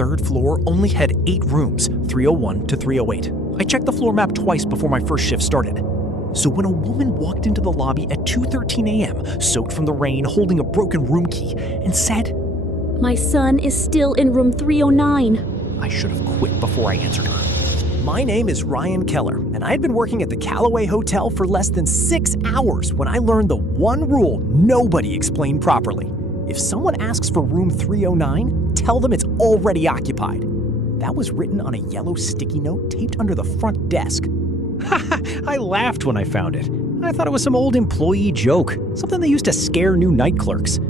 third floor only had 8 rooms, 301 to 308. I checked the floor map twice before my first shift started. So when a woman walked into the lobby at 2:13 a.m., soaked from the rain, holding a broken room key, and said, "My son is still in room 309. I should have quit before I answered her. My name is Ryan Keller, and I had been working at the Callaway Hotel for less than 6 hours when I learned the one rule nobody explained properly. If someone asks for room 309, tell them it's already occupied. That was written on a yellow sticky note taped under the front desk. I laughed when I found it. I thought it was some old employee joke, something they used to scare new night clerks.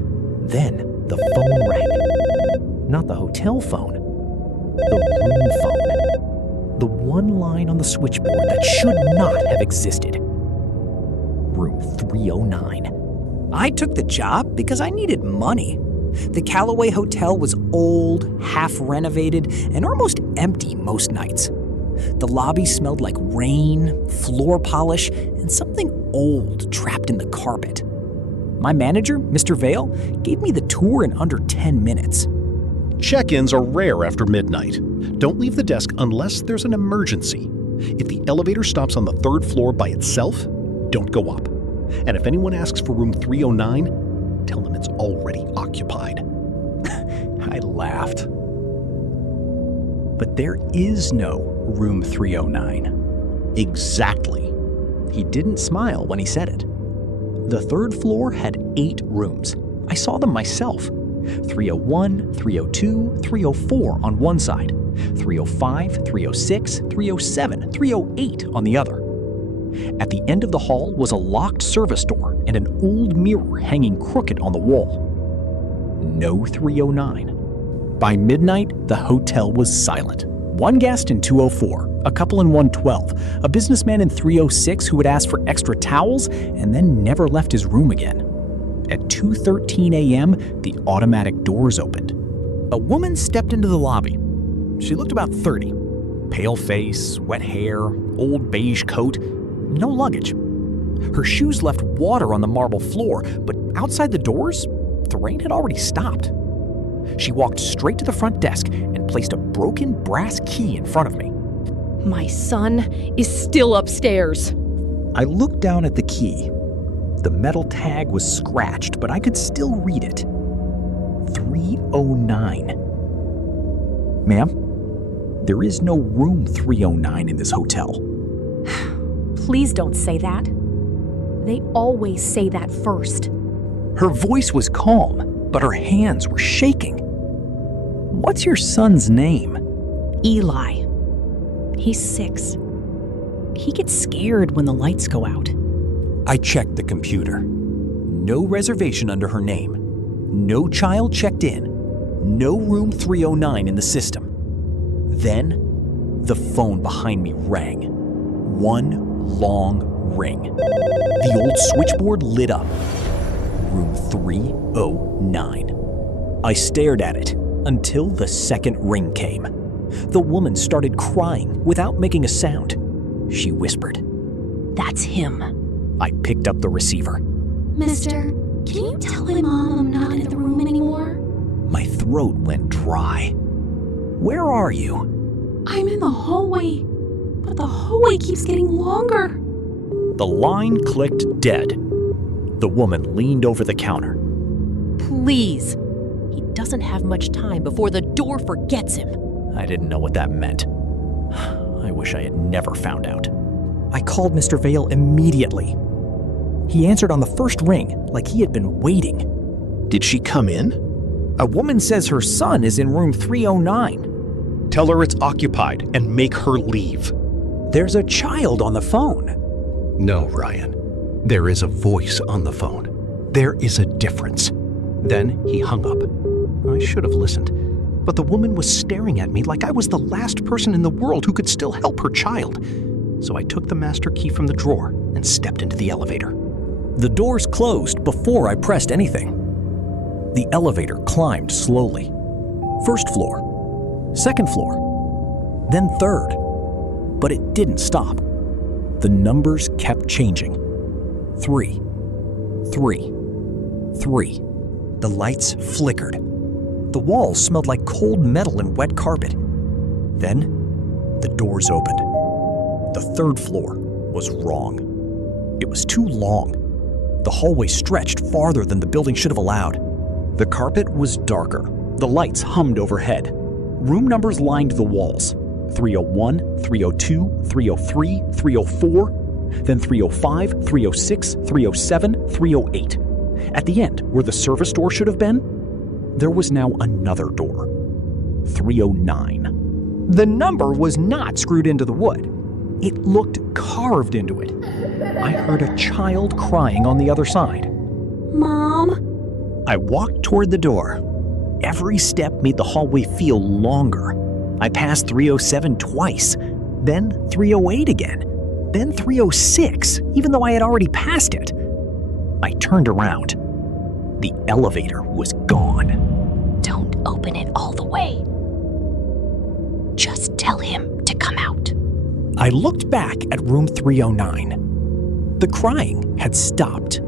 Then the phone rang. Not the hotel phone, the room phone. The one line on the switchboard that should not have existed. Room 309. I took the job because I needed money. The Callaway Hotel was old, half-renovated, and almost empty most nights. The lobby smelled like rain, floor polish, and something old trapped in the carpet. My manager, Mr. Vale, gave me the tour in under 10 minutes. Check-ins are rare after midnight. Don't leave the desk unless there's an emergency. If the elevator stops on the 3rd floor by itself, don't go up. And if anyone asks for room 309, tell them it's already occupied. I laughed. But there is no room 309. Exactly. He didn't smile when he said it. The 3rd floor had 8 rooms. I saw them myself. 301, 302, 304 on one side, 305, 306, 307, 308 on the other. At the end of the hall was a locked service door and an old mirror hanging crooked on the wall. No 309. By midnight, the hotel was silent. One guest in 204, a couple in 112, a businessman in 306 who would ask for extra towels and then never left his room again. At 2:13 a.m., the automatic doors opened. A woman stepped into the lobby. She looked about 30. Pale face, wet hair, old beige coat, no luggage. Her shoes left water on the marble floor, but outside the doors, the rain had already stopped. She walked straight to the front desk and placed a broken brass key in front of me. My son is still upstairs. I looked down at the key. The metal tag was scratched, but I could still read it. 309. Ma'am, there is no room 309 in this hotel. Please don't say that. They always say that first. Her voice was calm, but her hands were shaking. What's your son's name? Eli. He's 6. He gets scared when the lights go out. I checked the computer. No reservation under her name. No child checked in. No room 309 in the system. Then, the phone behind me rang. One long ring. The old switchboard lit up. Room 309. I stared at it until the second ring came. The woman started crying without making a sound. She whispered, "That's him." I picked up the receiver. "Mister, can you tell my mom I'm not in the room anymore?" My throat went dry. Where are you? "I'm in the hallway, but the hallway keeps getting longer." The line clicked dead. The woman leaned over the counter. Please. He doesn't have much time before the door forgets him. I didn't know what that meant. I wish I had never found out. I called Mr. Vale immediately. He answered on the first ring, like he had been waiting. Did she come in? A woman says her son is in room 309. Tell her it's occupied and make her leave. There's a child on the phone. No, Ryan. There is a voice on the phone. There is a difference. Then he hung up. I should have listened, but the woman was staring at me like I was the last person in the world who could still help her child. So I took the master key from the drawer and stepped into the elevator. The doors closed before I pressed anything. The elevator climbed slowly. First floor, second floor, then third. But it didn't stop. The numbers kept changing. 3, 3, 3. The lights flickered. The walls smelled like cold metal and wet carpet. Then, the doors opened. The third floor was wrong. It was too long. The hallway stretched farther than the building should have allowed. The carpet was darker. The lights hummed overhead. Room numbers lined the walls. 301, 302, 303, 304, then 305, 306, 307, 308. At the end, where the service door should have been, there was now another door. 309. The number was not screwed into the wood. It looked carved into it. I heard a child crying on the other side. Mom? I walked toward the door. Every step made the hallway feel longer. I passed 307 twice, then 308 again, then 306, even though I had already passed it. I turned around. The elevator was gone. Don't open it all the way. Just tell him to come out. I looked back at room 309. The crying had stopped.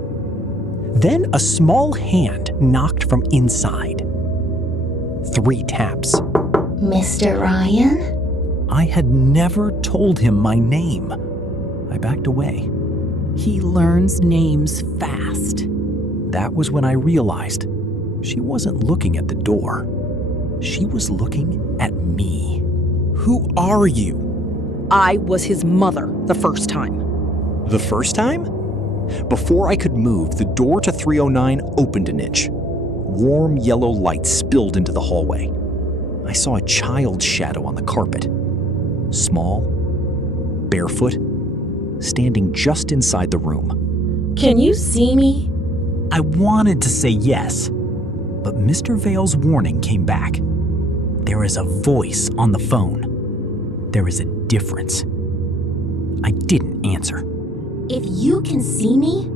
Then a small hand knocked from inside. 3 taps. Mr. Ryan? I had never told him my name. I backed away. He learns names fast. That was when I realized she wasn't looking at the door. She was looking at me. Who are you? I was his mother the first time. The first time? Before I could move, the door to 309 opened an inch. Warm yellow light spilled into the hallway. I saw a child's shadow on the carpet. Small, barefoot, standing just inside the room. Can you see me? I wanted to say yes, but Mr. Vale's warning came back. There is a voice on the phone. There is a difference. I didn't answer. If you can see me,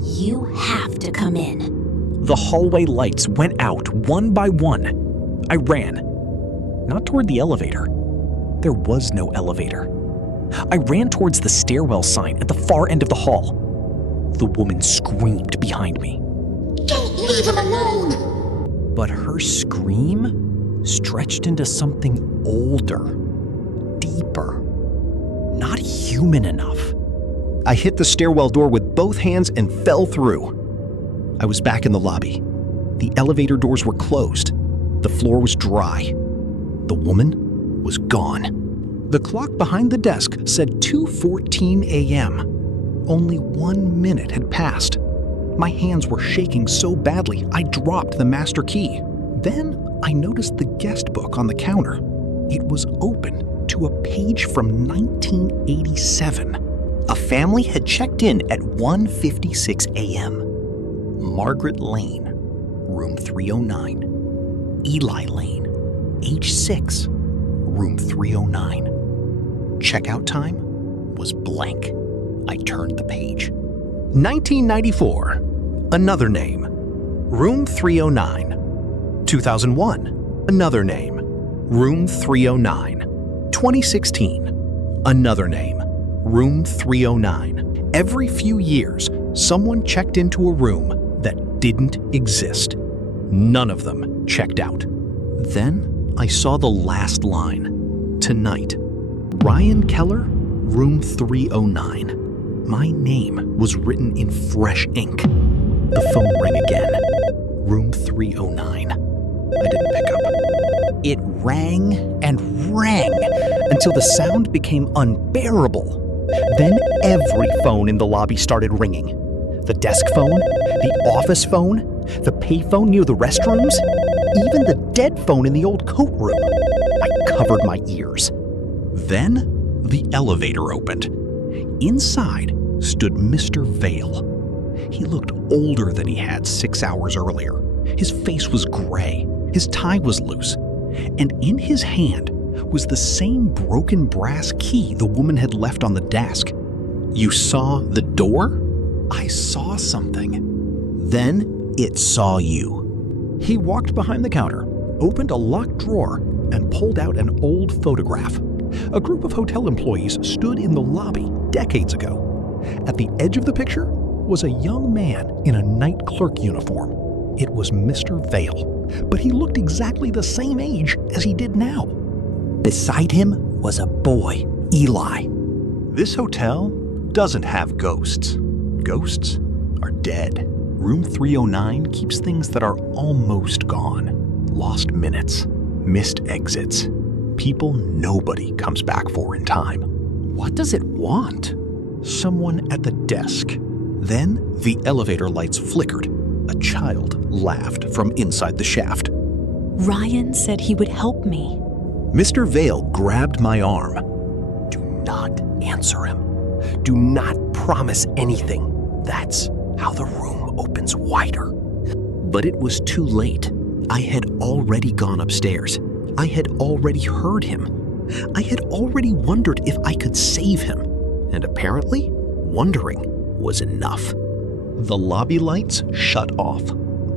you have to come in. The hallway lights went out one by one. I ran. Not toward the elevator. There was no elevator. I ran towards the stairwell sign at the far end of the hall. The woman screamed behind me. Don't leave him alone! But her scream stretched into something older, deeper, not human enough. I hit the stairwell door with both hands and fell through. I was back in the lobby. The elevator doors were closed. The floor was dry. The woman was gone. The clock behind the desk said 2:14 a.m. Only 1 minute had passed. My hands were shaking so badly, I dropped the master key. Then I noticed the guest book on the counter. It was open to a page from 1987. A family had checked in at 1:56 a.m. Margaret Lane, room 309. Eli Lane, H6, room 309. Checkout time was blank. I turned the page. 1994, another name, room 309. 2001, another name, room 309. 2016, another name, room 309. Every few years, someone checked into a room that didn't exist. None of them checked out. Then I saw the last line. Tonight, Ryan Keller, room 309. My name was written in fresh ink. The phone rang again. Room 309. I didn't pick up. It rang and rang until the sound became unbearable. Then every phone in the lobby started ringing. The desk phone, the office phone, the payphone near the restrooms, even the dead phone in the old coat room. I covered my ears. Then the elevator opened. Inside stood Mr. Vale. He looked older than he had 6 hours earlier. His face was gray, his tie was loose, and in his hand was the same broken brass key the woman had left on the desk. You saw the door? I saw something. Then it saw you. He walked behind the counter, opened a locked drawer, and pulled out an old photograph. A group of hotel employees stood in the lobby decades ago. At the edge of the picture was a young man in a night clerk uniform. It was Mr. Vale. but he looked exactly the same age as he did now. Beside him was a boy, Eli. This hotel doesn't have ghosts. Ghosts are dead. Room 309 keeps things that are almost gone. Lost minutes, missed exits, people nobody comes back for in time. What does it want? Someone at the desk. Then the elevator lights flickered. A child laughed from inside the shaft. Ryan said he would help me. Mr. Vale grabbed my arm. Do not answer him. Do not promise anything. That's how the room opens wider. But it was too late. I had already gone upstairs. I had already heard him. I had already wondered if I could save him. And apparently, wondering was enough. The lobby lights shut off.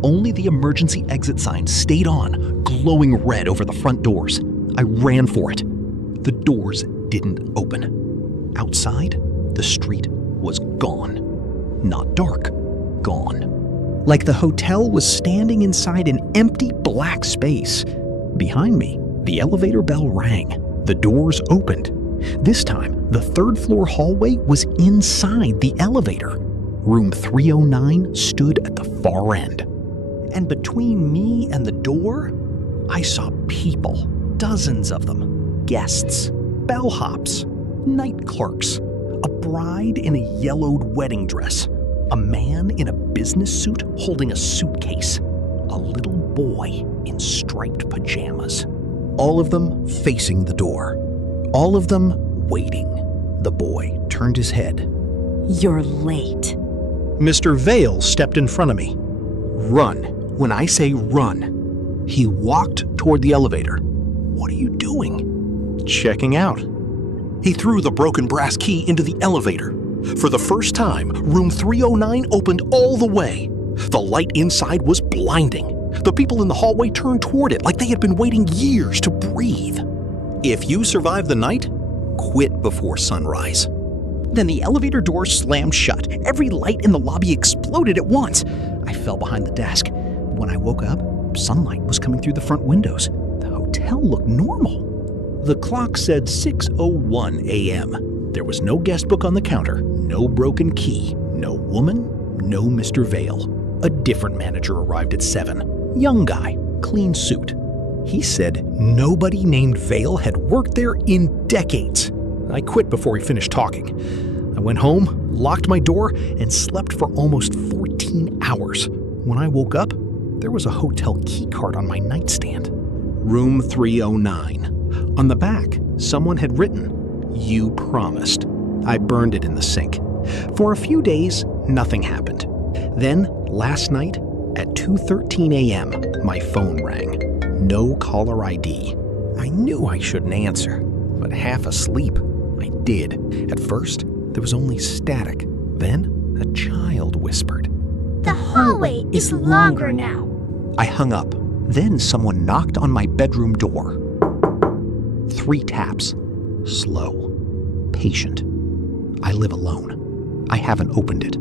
Only the emergency exit sign stayed on, glowing red over the front doors. I ran for it. The doors didn't open. Outside, the street was gone. Not dark, gone. Like the hotel was standing inside an empty black space. Behind me, the elevator bell rang. The doors opened. This time, the third floor hallway was inside the elevator. Room 309 stood at the far end. And between me and the door, I saw people, dozens of them, guests, bellhops, night clerks, a bride in a yellowed wedding dress, a man in a business suit holding a suitcase, a little boy in striped pajamas. All of them facing the door. All of them waiting. The boy turned his head. You're late. Mr. Vale stepped in front of me. Run. When I say run. He walked toward the elevator. What are you doing? Checking out. He threw the broken brass key into the elevator. For the first time, room 309 opened all the way. The light inside was blinding. The people in the hallway turned toward it like they had been waiting years to breathe. If you survive the night, quit before sunrise. Then the elevator door slammed shut. Every light in the lobby exploded at once. I fell behind the desk. When I woke up, sunlight was coming through the front windows. The hotel looked normal. The clock said 6:01 a.m. There was no guest book on the counter, no broken key, no woman, no Mr. Vale. A different manager arrived at 7. Young guy, clean suit. He said nobody named Vale had worked there in decades. I quit before he finished talking. I went home, locked my door, and slept for almost 14 hours. When I woke up, there was a hotel keycard on my nightstand. Room 309. On the back, someone had written, "You promised." I burned it in the sink. For a few days, nothing happened. Then, last night, at 2:13 a.m., my phone rang. No caller ID. I knew I shouldn't answer, but half asleep, I did. At first, there was only static. Then, a child whispered. The hallway is longer now. I hung up. Then someone knocked on my bedroom door. 3 taps. Slow. Patient. I live alone. I haven't opened it.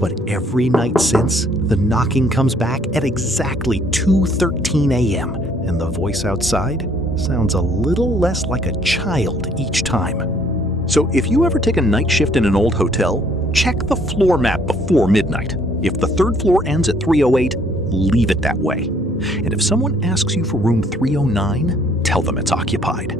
But every night since, the knocking comes back at exactly 2:13 a.m., and the voice outside sounds a little less like a child each time. So if you ever take a night shift in an old hotel, check the floor map before midnight. If the third floor ends at 3:08, leave it that way. And if someone asks you for room 309, tell them it's occupied.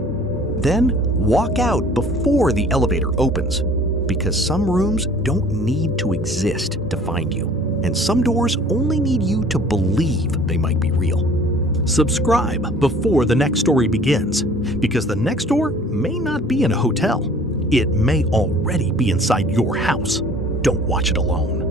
Then walk out before the elevator opens, because some rooms don't need to exist to find you, and some doors only need you to believe they might be real. Subscribe before the next story begins, because the next door may not be in a hotel. It may already be inside your house. Don't watch it alone.